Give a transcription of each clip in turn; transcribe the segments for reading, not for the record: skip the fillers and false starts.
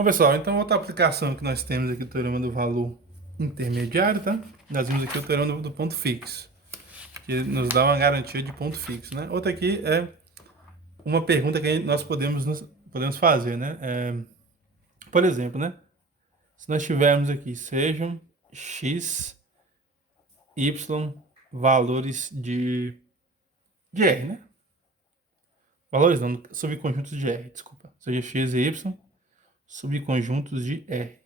Bom, pessoal, então outra aplicação que nós temos aqui, o teorema do valor intermediário, tá? Nós vimos aqui o teorema do ponto fixo, que nos dá uma garantia de ponto fixo, né? Outra aqui é uma pergunta que nós podemos fazer, né? Por exemplo, né? Se nós tivermos aqui, sejam x, y, valores de R, né? Valores não, subconjuntos de R, desculpa. Seja x e y, subconjuntos de R.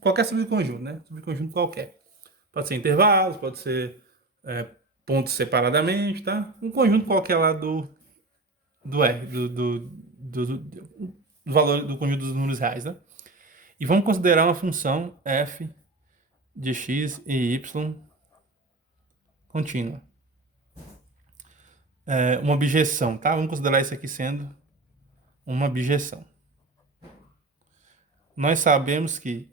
Qualquer subconjunto, né? Subconjunto qualquer. Pode ser intervalos, pode ser pontos separadamente, tá? Um conjunto qualquer lá do R, do valor do conjunto dos números reais, né? E vamos considerar uma função f de x e y contínua. Uma objeção, tá? Vamos considerar isso aqui sendo uma objeção. Nós sabemos que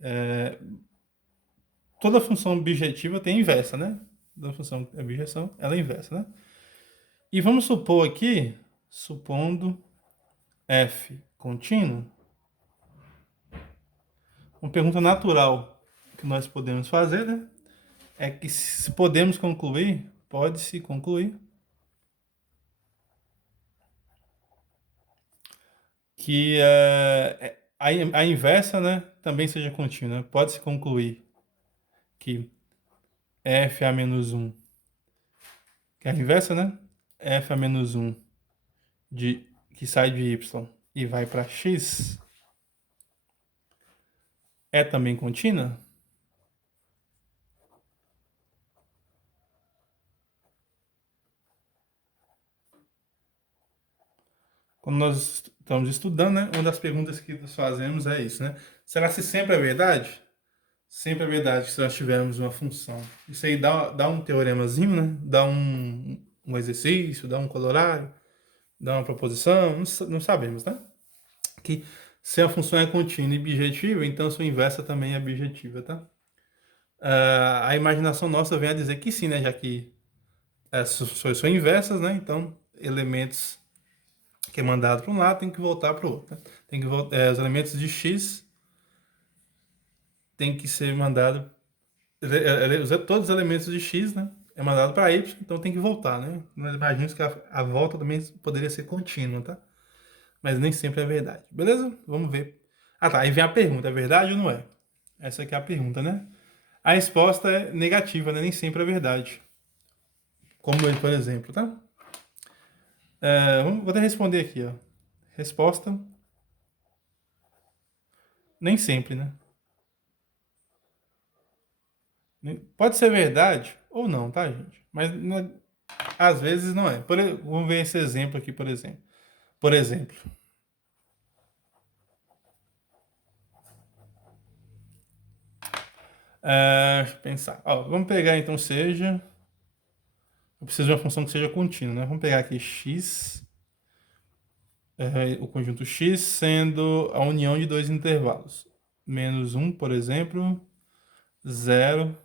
toda função objetiva tem inversa, né? Toda função objeção, ela é inversa, né? E vamos supor aqui, supondo f contínuo, uma pergunta natural que nós podemos fazer, né? É que se podemos concluir, pode-se concluir que a inversa, né, também seja contínua. Pode-se concluir que f a menos 1, que é a inversa, né? F a menos 1 que sai de y e vai para x é também contínua? Quando nós estamos estudando, né, uma das perguntas que nós fazemos é isso, né? Será que sempre é verdade? Sempre é verdade se nós tivermos uma função. Isso aí dá um teoremazinho, né? Dá um exercício, dá um corolário, dá uma proposição, não sabemos, né? Que se a função é contínua e bijetiva, então sua inversa também é bijetiva, tá? A imaginação nossa vem a dizer que sim, né? Já que são inversas, né? Então, elementos que é mandado para um lado tem que voltar para o outro. Né? Os elementos de x tem que ser mandado. Todos os elementos de x, né? É mandado para y, então tem que voltar, né? Nós imaginamos que a volta também poderia ser contínua, tá? Mas nem sempre é verdade. Beleza? Vamos ver. Ah, tá. Aí vem a pergunta: é verdade ou não é? Essa aqui é a pergunta, né? A resposta é negativa, né? Nem sempre é verdade. Como ele, por exemplo, tá? Vou até responder aqui, ó. Resposta: nem sempre, né? Pode ser verdade ou não, tá, gente? Mas às vezes não é. Vamos ver esse exemplo aqui, por exemplo. Por exemplo, deixa eu pensar. Ó, vamos pegar então seja. Eu preciso de uma função que seja contínua, né? Vamos pegar aqui x, o conjunto x sendo a união de dois intervalos. Menos 1, por exemplo, 0,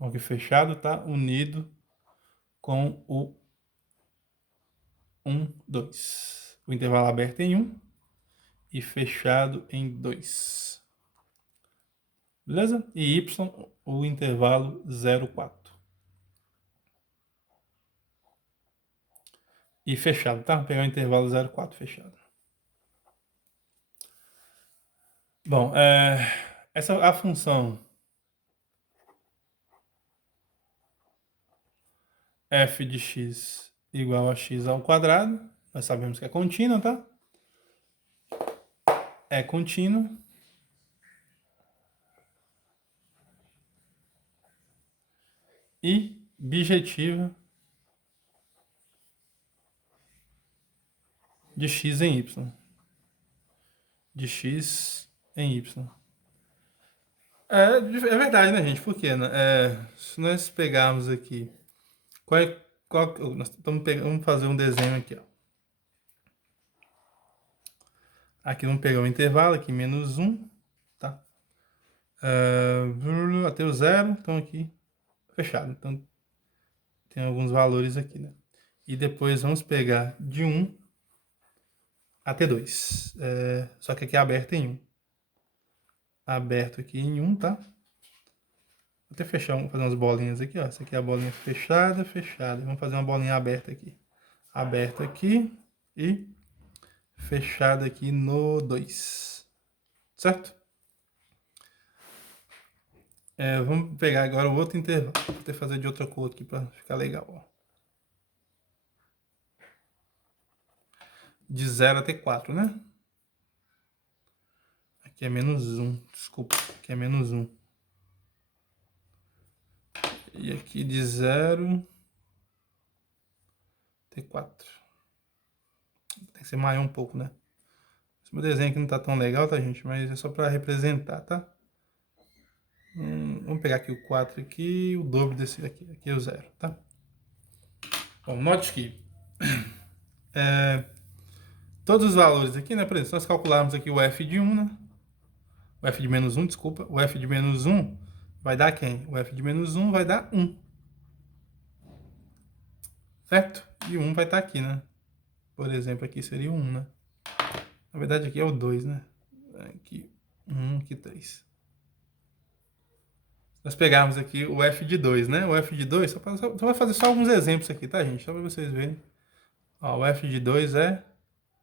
aqui fechado, tá? Unido com o 1, 2. O intervalo aberto em 1 e fechado em 2. Beleza? E y, o intervalo 0, 4. E fechado, tá? Vou pegar o intervalo 0, 4 fechado. Bom, a função f de x igual a x ao quadrado, nós sabemos que é contínua, tá? É contínua. E bijetiva de x em y. De x em y. É verdade, né, gente? Por quê? Né? Se nós pegarmos aqui... vamos fazer um desenho aqui, ó. Aqui vamos pegar o intervalo, aqui menos 1, tá? Até o 0, então aqui fechado. Então tem alguns valores aqui, né? E depois vamos pegar de 1 AT2. Só que aqui é aberto em 1. Aberto aqui em 1, tá? Vou até fechar, vamos fazer umas bolinhas aqui, ó. Essa aqui é a bolinha fechada, fechada. Vamos fazer uma bolinha aberta aqui. Aberta aqui e fechada aqui no 2. Certo? Vamos pegar agora o outro intervalo. Vou até fazer de outra cor aqui para ficar legal, ó. De 0 até 4, né? Aqui é -1, desculpa. Aqui é -1. E aqui de 0 até 4. Tem que ser maior um pouco, né? Esse meu desenho aqui não tá tão legal, tá, gente? Mas é só para representar, tá? Vamos pegar aqui o 4 aqui, o dobro desse aqui. Aqui é o 0, tá? Bom, note que todos os valores aqui, né? Por exemplo, se nós calcularmos aqui o f de 1, né? O f de -1, desculpa. O f de -1 vai dar quem? O f de -1 vai dar 1. Certo? E 1 vai estar aqui, né? Por exemplo, aqui seria o 1, né? Na verdade, aqui é o 2, né? Aqui 1, aqui 3. Nós pegarmos aqui o f de 2, né? O f de 2, só vai fazer só alguns exemplos aqui, tá, gente? Só para vocês verem. Ó, o f de 2 é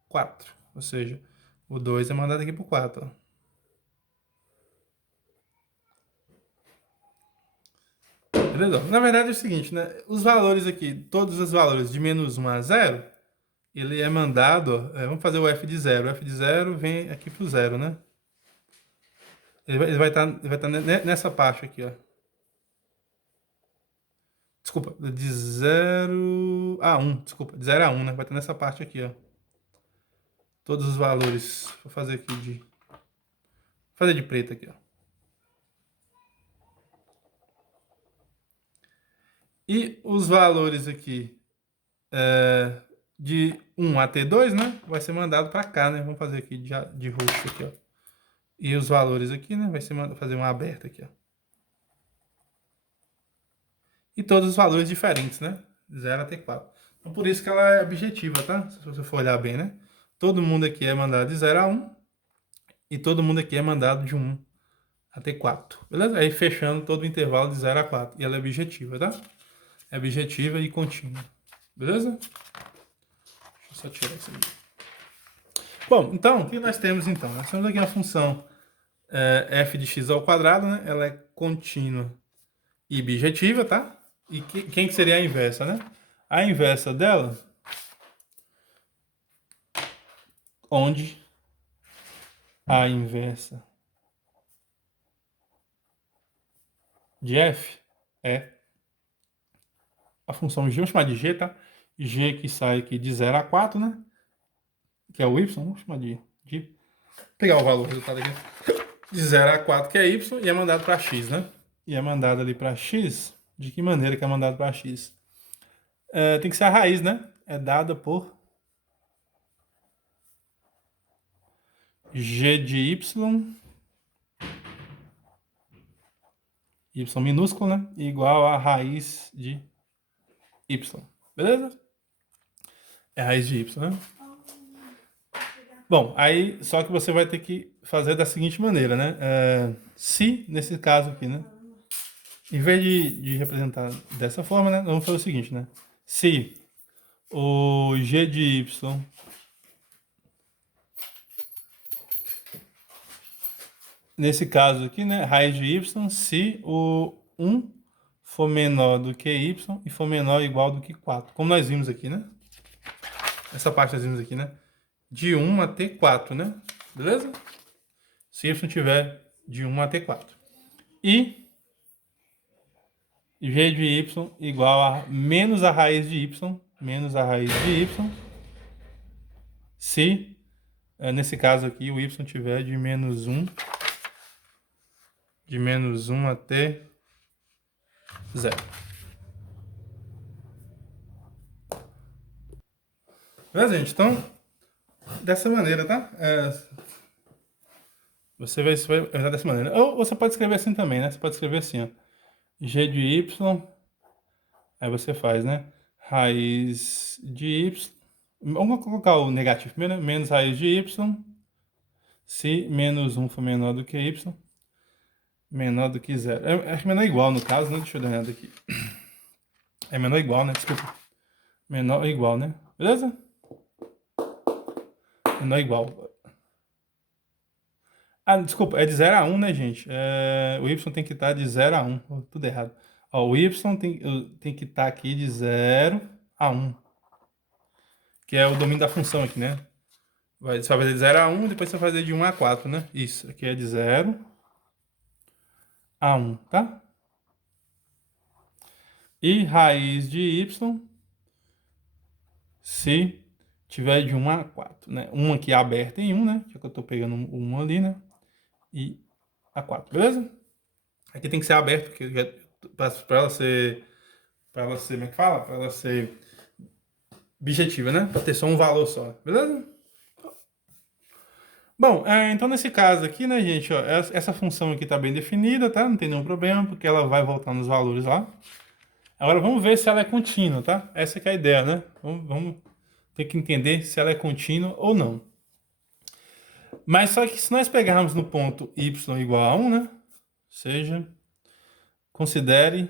4. Ou seja, o 2 é mandado aqui pro 4, ó. Beleza? Na verdade é o seguinte, né? Os valores aqui, todos os valores de -1 a 0, ele é mandado, vamos fazer o f de 0. O f de 0 vem aqui pro 0, né? Ele vai estar nessa parte aqui, ó. Desculpa, de 0 a 1, desculpa, de 0 a 1, né? Vai estar nessa parte aqui, ó. Todos os valores. Vou fazer aqui de... Vou fazer de preto aqui, ó. E os valores aqui de 1 até 2, né? Vai ser mandado para cá, né? Vamos fazer aqui de roxo aqui, ó. E os valores aqui, né? Vai ser fazer uma aberta aqui, ó. E todos os valores diferentes, né? 0 até 4. Então, por isso que ela é objetiva, tá? Se você for olhar bem, né? Todo mundo aqui é mandado de 0 a 1. E todo mundo aqui é mandado de 1 até 4. Beleza? Aí fechando todo o intervalo de 0 a 4. E ela é objetiva, tá? É objetiva e contínua. Beleza? Deixa eu só tirar isso aqui. Bom, então, o que nós temos então? Nós temos aqui a função f de x ao quadrado, né? Ela é contínua e objetiva, tá? E quem que seria a inversa, né? A inversa dela, onde a inversa de f é a função g, vamos chamar de g, tá? G que sai aqui de 0 a 4, né? Que é o y, vamos chamar de pegar o valor do resultado aqui. De 0 a 4, que é y, e é mandado para x, né? E é mandado ali para x. De que maneira que é mandado para x? Tem que ser a raiz, né? É dada por g de y minúsculo, né? Igual a raiz de y. Beleza? É a raiz de y, né? Bom, aí só que você vai ter que fazer da seguinte maneira, né? Se, nesse caso aqui, né? Em vez de representar dessa forma, né? Vamos fazer o seguinte, né? Se o g de y nesse caso aqui, né? Raiz de y, se o 1 for menor do que y e for menor ou igual do que 4. Como nós vimos aqui, né? Essa parte nós vimos aqui, né? De 1 até 4, né? Beleza? Se y tiver de 1 até 4. E g de y igual a menos a raiz de y, menos a raiz de y, se, nesse caso aqui, o y tiver de -1, de -1 até 0. Beleza, gente? Então, dessa maneira, tá? Você vai usar dessa maneira. Ou você pode escrever assim também, né? Você pode escrever assim, ó. G de y, aí você faz, né? Raiz de y Vamos colocar o negativo primeiro, né? Menos raiz de y, se menos 1 for menor do que y, menor do que zero. É menor ou igual no caso, né? Deixa eu dar uma olhada aqui. É menor ou igual, né? Desculpa. Menor ou igual, né? Beleza? Menor ou igual. Ah, desculpa, é de 0 a 1, né, gente? O y tem que estar de 0 a 1. Tudo errado. Ó, o y tem que estar aqui de 0 a 1. Que é o domínio da função aqui, né? Você vai fazer de 0 a 1, depois você vai fazer de 1 a 4, né? Isso, aqui é de 0 a 1, tá? E raiz de y, se tiver de 1 a 4, né? 1 aqui aberto em 1, né? Já que eu tô pegando 1 ali, né? E a 4, beleza? Aqui tem que ser aberto, porque para ela ser, como é que fala? Para ela ser objetiva, né? Para ter só um valor só, beleza? Bom, então nesse caso aqui, né, gente, ó, essa função aqui tá bem definida, tá? Não tem nenhum problema, porque ela vai voltar nos valores lá. Agora vamos ver se ela é contínua, tá? Essa que é a ideia, né? Vamos ter que entender se ela é contínua ou não. Mas só que se nós pegarmos no ponto y igual a 1, né? Ou seja, considere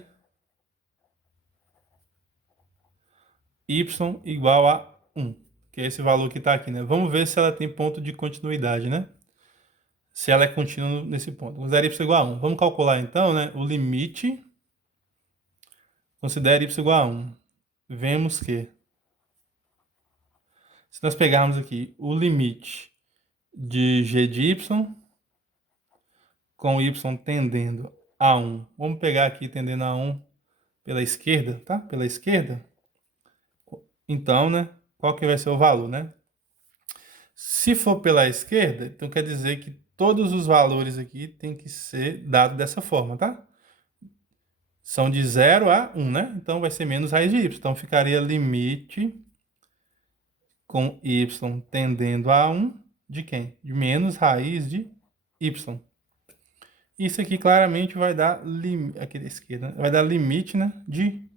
y igual a 1, que é esse valor que está aqui, né? Vamos ver se ela tem ponto de continuidade, né? Se ela é contínua nesse ponto. Considere y igual a 1. Vamos calcular então, né? O limite. Considere y igual a 1. Vemos que, se nós pegarmos aqui o limite de g de y com y tendendo a 1. Vamos pegar aqui tendendo a 1 pela esquerda, tá? Pela esquerda. Então, né? Qual que vai ser o valor, né? Se for pela esquerda, então quer dizer que todos os valores aqui tem que ser dados dessa forma, tá? São de 0 a 1, né? Então vai ser menos raiz de y. Então ficaria limite com y tendendo a 1 de quem? De menos raiz de y. Isso aqui claramente vai dar, aqui da esquerda, vai dar limite, né, de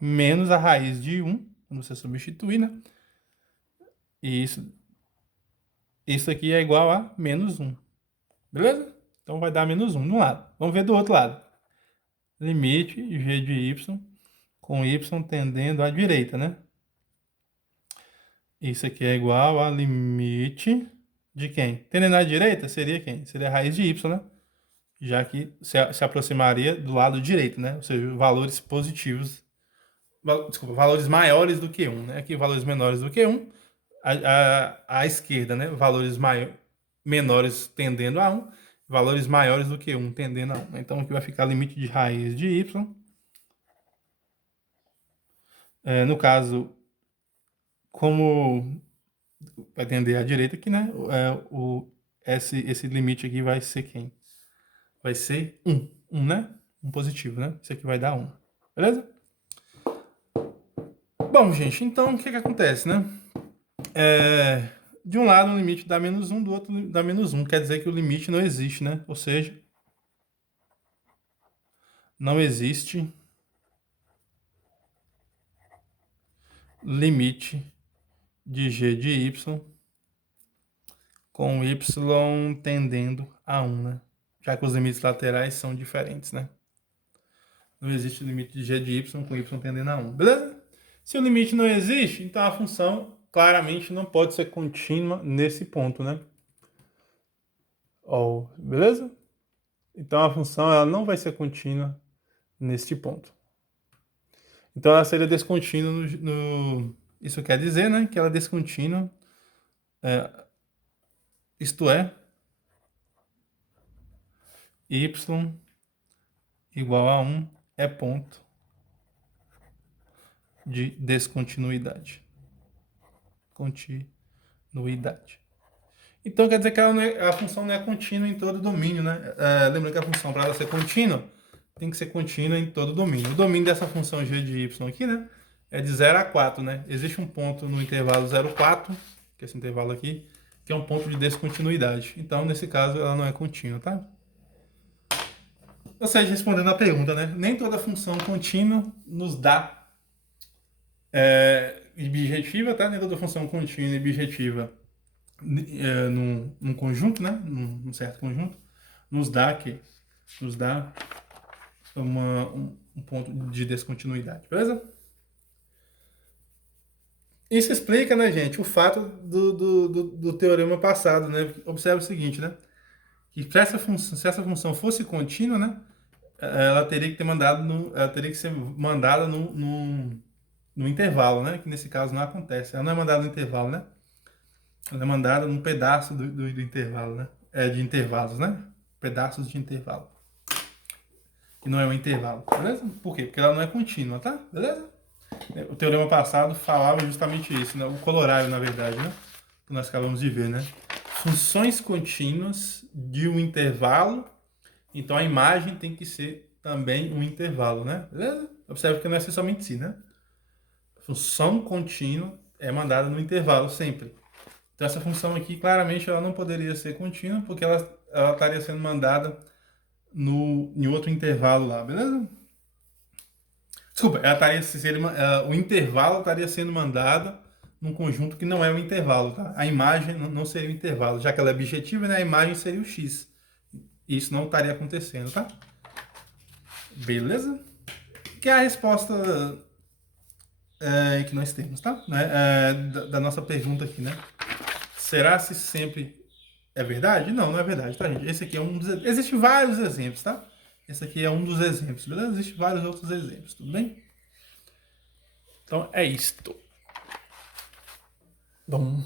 menos a raiz de 1, quando você substituir, né? E isso aqui é igual a menos 1. Beleza? Então vai dar menos 1 no lado. Vamos ver do outro lado. Limite g de y com y tendendo à direita, né? Isso aqui é igual a limite de quem? Tendendo à direita seria quem? Seria a raiz de y, né? Já que se aproximaria do lado direito, né? Ou seja, valores positivos. Desculpa, valores maiores do que 1, né? Aqui valores menores do que 1. À esquerda, né? Valores menores tendendo a 1. Valores maiores do que 1 tendendo a 1. Então aqui vai ficar limite de raiz de y. No caso, como vai tender à direita aqui, né? Esse limite aqui vai ser quem? Vai ser 1. 1, né? 1 positivo, né? Isso aqui vai dar 1. Beleza? Bom, gente, então o que acontece, né? De um lado o limite dá menos 1, do outro dá menos 1. Quer dizer que o limite não existe, né? Ou seja, não existe limite de g de y com y tendendo a 1, né? Já que os limites laterais são diferentes, né? Não existe limite de g de y com y tendendo a 1, beleza? Se o limite não existe, então a função claramente não pode ser contínua nesse ponto, né? Beleza? Então a função ela não vai ser contínua neste ponto. Então ela seria descontínua isso quer dizer, né, que ela é descontínua, isto é, y igual a 1 é ponto de descontinuidade. Continuidade. Então quer dizer que a função não é contínua em todo o domínio, né? Lembrando que a função, para ela ser contínua, tem que ser contínua em todo o domínio. O domínio dessa função g de y aqui, né, é de 0 a 4, né? Existe um ponto no intervalo 0, 4, que é esse intervalo aqui, que é um ponto de descontinuidade. Então, nesse caso, ela não é contínua, tá? Ou seja, respondendo a pergunta, né? Nem toda função contínua nos dá objetiva, tá? Dentro da função contínua e objetiva num conjunto, né? Num certo conjunto, nos dá que nos dá um ponto de descontinuidade, beleza? Isso explica, né, gente, o fato do teorema passado, né? Observe o seguinte, né? Que se essa função fosse contínua, né? Ela teria que ter mandado ela teria que ser mandada no intervalo, né? Que nesse caso não acontece. Ela não é mandada no intervalo, né? Ela é mandada num pedaço do intervalo, né? De intervalos, né? Pedaços de intervalo. Que não é um intervalo, beleza? Por quê? Porque ela não é contínua, tá? Beleza? O teorema passado falava justamente isso, né? O colorário, na verdade, né? Que nós acabamos de ver, né? Funções contínuas de um intervalo, então a imagem tem que ser também um intervalo, né? Beleza? Observe que não é ser somente si, né? Função contínua é mandada no intervalo sempre. Então essa função aqui, claramente, ela não poderia ser contínua, porque ela estaria sendo mandada em outro intervalo lá, beleza? Desculpa, o intervalo estaria sendo mandado num conjunto que não é o intervalo, tá? A imagem não seria o intervalo, já que ela é objetiva, né? A imagem seria o x. Isso não estaria acontecendo, tá? Beleza? Que é a resposta que nós temos, tá? Da nossa pergunta aqui, né? Será se sempre é verdade? Não, não é verdade, tá, gente? Esse aqui é um dos... Existem vários exemplos, tá? Esse aqui é um dos exemplos, beleza? Existem vários outros exemplos, tudo bem? Então, é isto. Bom.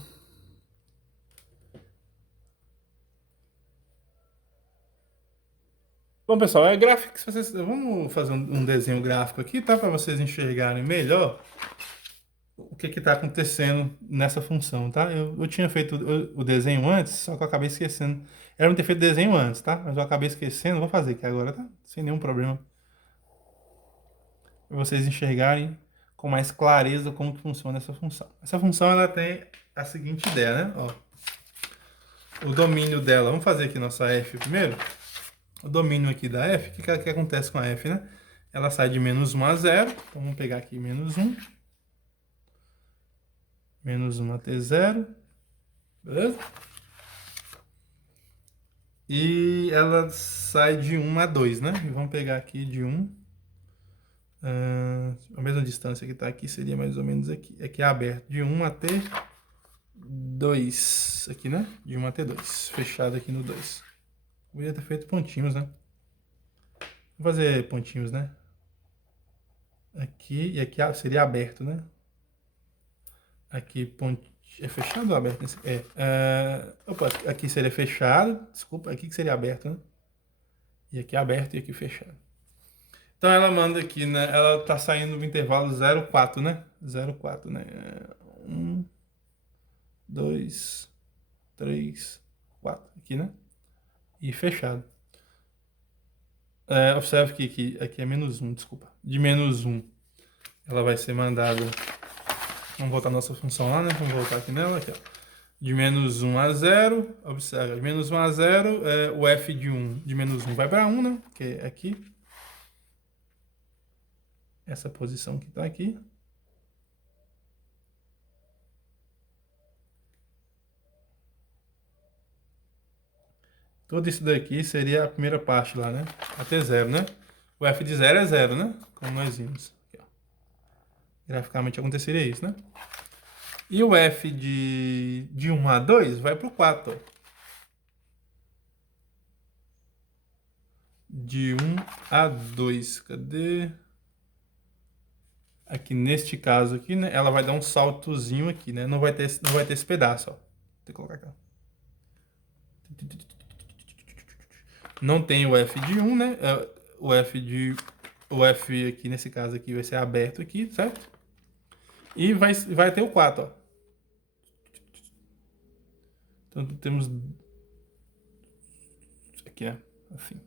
Bom, pessoal, gráfico, vamos fazer um desenho gráfico aqui, tá? Para vocês enxergarem melhor o que está acontecendo nessa função, tá? Eu tinha feito o desenho antes, só que eu acabei esquecendo. Era não ter feito o desenho antes, tá? Mas eu acabei esquecendo, vou fazer aqui agora, tá? Sem nenhum problema. Para vocês enxergarem com mais clareza como que funciona essa função. Essa função, ela tem a seguinte ideia, né? Ó, o domínio dela, vamos fazer aqui nossa f primeiro. O domínio aqui da f, o que acontece com a f, né? Ela sai de menos 1 a 0, então vamos pegar aqui menos 1. Menos 1 até 0, beleza? E ela sai de 1 a 2, né? E vamos pegar aqui de 1. A mesma distância que está aqui seria mais ou menos aqui. Aqui é aberto de 1 até 2. Aqui, né? De 1 até 2. Fechado aqui no 2. Eu ia ter feito pontinhos, né? Vou fazer pontinhos, né? Aqui e aqui seria aberto, né? Aqui é fechado ou aberto? Opa, aqui seria fechado. Desculpa, aqui que seria aberto, né? E aqui aberto e aqui fechado. Então ela manda aqui, né? Ela tá saindo no intervalo 0,4, né? 0,4, né? 1, 2, 3, 4. Aqui, né? E fechado. Observe que aqui é menos 1, desculpa. De menos 1, ela vai ser mandada... Vamos voltar a nossa função lá, né? Vamos voltar aqui nela, aqui, ó. De menos 1 a 0, observa, de menos 1 a 0, o f de 1, de menos 1 vai para 1, né? Que é aqui. Essa posição que está aqui. Tudo isso daqui seria a primeira parte lá, né? Até 0, né? O f de 0 é 0, né? Como nós vimos. Aqui, ó. Graficamente aconteceria isso, né? E o f de 1 a 2 vai para o 4, ó. De 1 a 2. Cadê? Aqui neste caso aqui, né? Ela vai dar um saltozinho aqui, né? Não vai ter esse pedaço, ó. Vou ter que colocar aqui, ó. Não tem o f de 1, né? O f aqui, nesse caso aqui, vai ser aberto aqui, certo? E vai ter o 4, ó. Então temos aqui, né? Assim.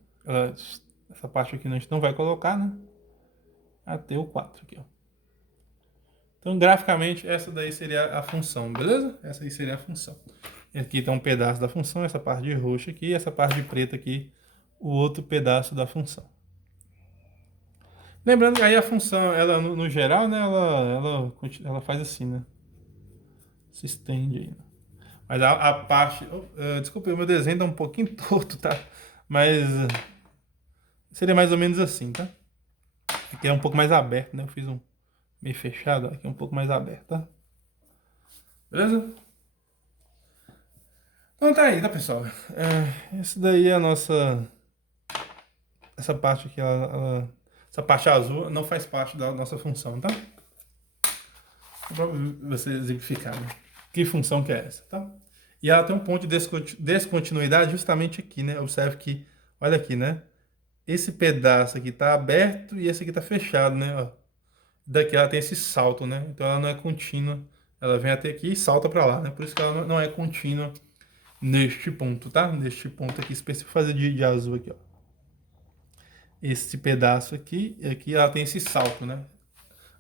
Essa parte aqui a gente não vai colocar, né? Até o 4 aqui, ó. Então, graficamente, essa daí seria a função, beleza? Essa aí seria a função. Aqui está um pedaço da função, essa parte de roxo aqui, essa parte de preto aqui, o outro pedaço da função. Lembrando que aí a função, ela no geral, né, ela faz assim, né? Se estende aí, né? Mas a parte... desculpa, o meu desenho tá um pouquinho torto, tá? Mas seria mais ou menos assim, tá? Aqui é um pouco mais aberto, né? Eu fiz um meio fechado, aqui é um pouco mais aberto, tá? Beleza? Então tá aí, tá, pessoal? Esse daí é a nossa... Essa parte aqui, essa parte azul não faz parte da nossa função, tá? Pra você exemplificar, né? Que função que é essa, tá? E ela tem um ponto de descontinuidade justamente aqui, né? Observe que, olha aqui, né? Esse pedaço aqui tá aberto e esse aqui tá fechado, né? Ó. Daqui ela tem esse salto, né? Então ela não é contínua. Ela vem até aqui e salta para lá, né? Por isso que ela não é contínua neste ponto, tá? Neste ponto aqui específico, fazer de azul aqui, ó. Esse pedaço aqui, e aqui ela tem esse salto, né?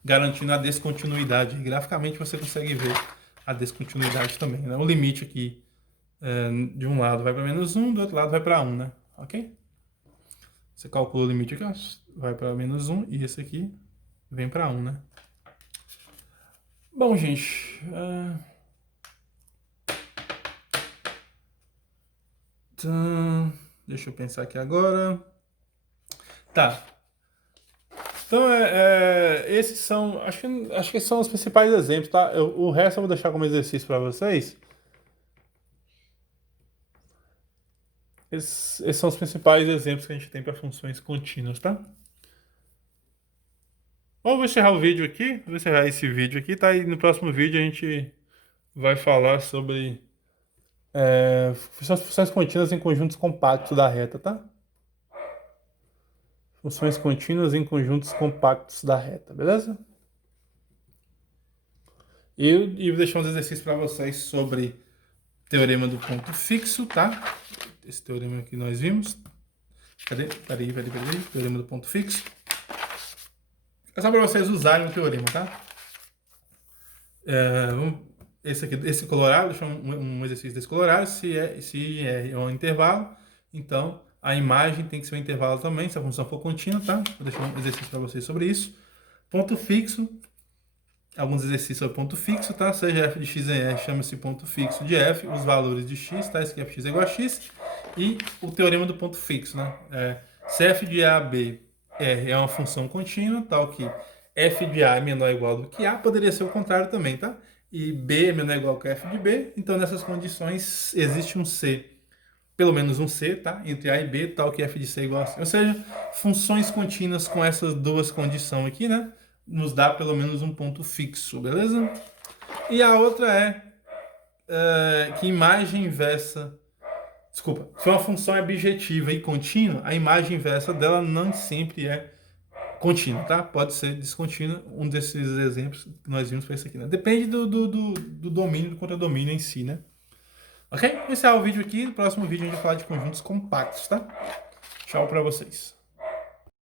Garantindo a descontinuidade. E graficamente você consegue ver a descontinuidade também, né? O limite aqui de um lado vai para -1, do outro lado vai para 1, né? Ok? Você calcula o limite aqui, ó, vai para -1 e esse aqui vem para 1, né? Bom, gente, então, deixa eu pensar aqui agora. Tá. Então, esses são, acho que são os principais exemplos, tá? O resto eu vou deixar como exercício para vocês. Esses são os principais exemplos que a gente tem para funções contínuas, tá? Bom, vou encerrar o vídeo aqui, vou encerrar esse vídeo aqui, tá? E no próximo vídeo a gente vai falar sobre funções contínuas em conjuntos compactos da reta, tá? Funções contínuas em conjuntos compactos da reta, beleza? E vou deixar uns exercícios para vocês sobre teorema do ponto fixo, tá? Esse teorema que nós vimos. Cadê? Peraí. Teorema do ponto fixo. É só para vocês usarem o teorema, tá? Esse colorário, deixa um exercício desse colorário, se é um intervalo, então a imagem tem que ser um intervalo também, se a função for contínua, tá? Vou deixar um exercício para vocês sobre isso. Ponto fixo, alguns exercícios sobre ponto fixo, tá? Seja f de x em r, chama-se ponto fixo de f, os valores de x, tá? Esse aqui é fx é igual a x, e o teorema do ponto fixo, né? Se f de a, b, r é uma função contínua, tal que f de a é menor ou igual do que a, poderia ser o contrário também, tá? E b é menor ou igual que f de b, então nessas condições existe um c, pelo menos um c, tá? Entre a e b, tal que f de c é igual a c. Ou seja, funções contínuas com essas duas condições aqui, né? Nos dá pelo menos um ponto fixo, beleza? E a outra que imagem inversa... Desculpa, se uma função é bijetiva e contínua, a imagem inversa dela não sempre é contínua, tá? Pode ser descontínua. Um desses exemplos que nós vimos foi esse aqui, né? Depende do domínio, do contradomínio em si, né? Ok? Esse é o vídeo aqui. No próximo vídeo a gente vai falar de conjuntos compactos, tá? Tchau pra vocês.